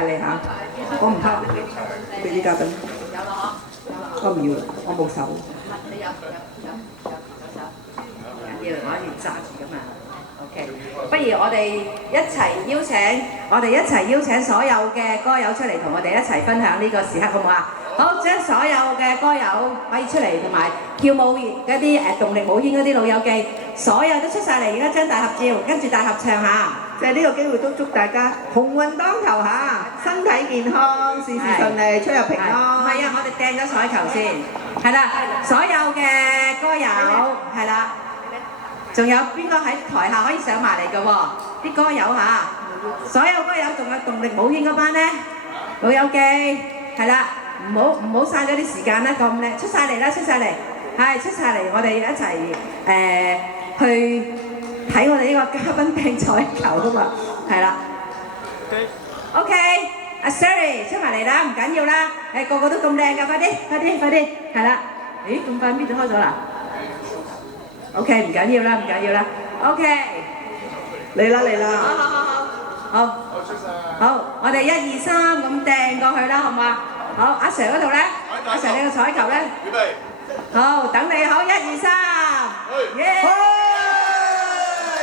晒你嚇，我唔偷俾啲嘉賓，我唔要，我冇手。你有手，唔緊要，我要揸住噶嘛。OK， 不如我哋一齊邀請所有嘅歌友出嚟同我哋一齊分享呢個時刻，好唔好啊？好，將所有嘅歌友可以出嚟，同埋跳舞嗰啲動力舞圈嗰啲老友記，所有都出晒嚟，而家張大合照，跟住大合唱下。即係呢個機會都祝大家鴻運當頭嚇，身體健康，事事順利，出入平安。唔係啊，我哋掟咗彩球先，係啦，所有嘅歌友係啦，仲有邊個喺台下可以上埋嚟嘅喎？啲歌友嚇，所有歌友仲有動力舞圈嗰班咧，老友記係啦，唔好嘥咗啲時間啦，咁叻，出晒嚟啦，出晒嚟，係出晒嚟，我哋一齊去睇我哋呢個嘉賓掟彩球啊嘛，係啦。OK， 阿 Sherry 出埋嚟啦，唔緊要啦，個個都咁靚㗎，快啲，係啦。咦，咁快搣咗開咗啦 ？OK， 唔緊要啦。OK， 嚟啦。好，我哋1、2、3咁掟過去啦，好唔好啊？好，阿 Sir 嗰度咧，阿 Sir 你個彩球咧，預備，好，等你好，1、2、3，耶！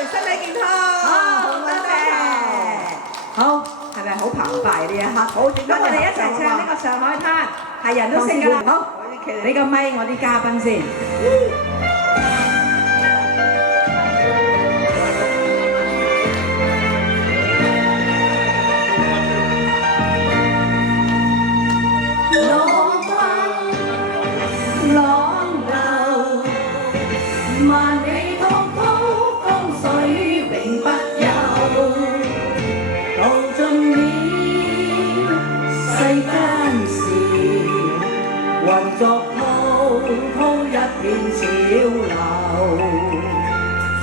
身體健康，好，多謝。好，係咪好澎湃呢一刻？好，咁我哋一齊唱呢個上海灘，係人都識㗎啦。好，俾個咪我啲嘉賓先。作滔滔一片潮流，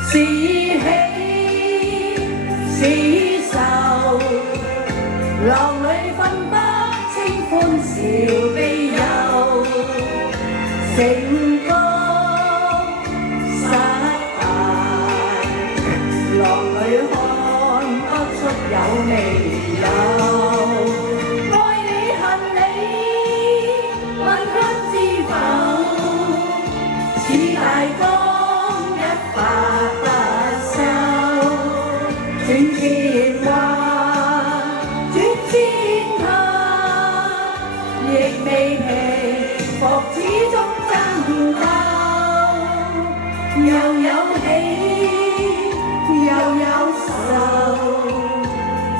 是喜是愁，流裏分不清歡笑悲憂，成功失敗，浪裏看不出有未有。又有喜又有愁，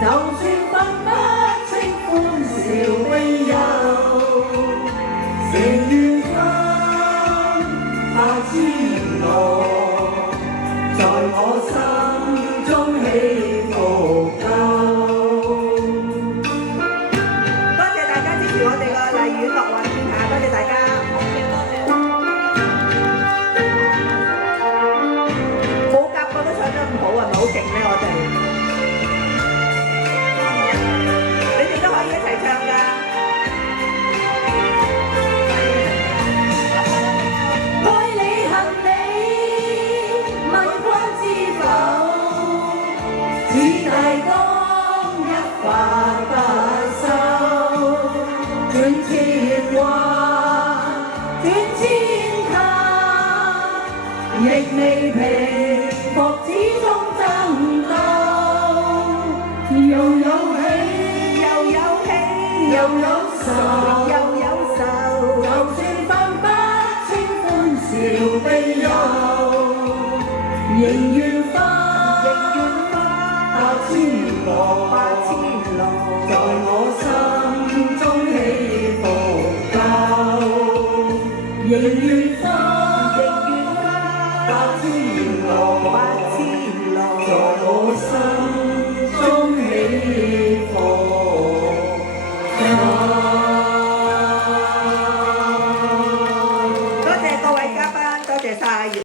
就算分不清歡笑悲憂，成緣分怕天羅，在我心中起伏夠。多謝大家支持我哋個荔園樂韻天下，多謝大家。好啊，咪好勁咩？我哋，你哋都可以一齊唱㗎。愛你恨你，問君知否？似大江一發不收，轉千彎，轉千塔，亦未平復。又有喜又有愁，就算分不清歡笑悲憂，仍願花百千浪，在我心中起伏夠，仍願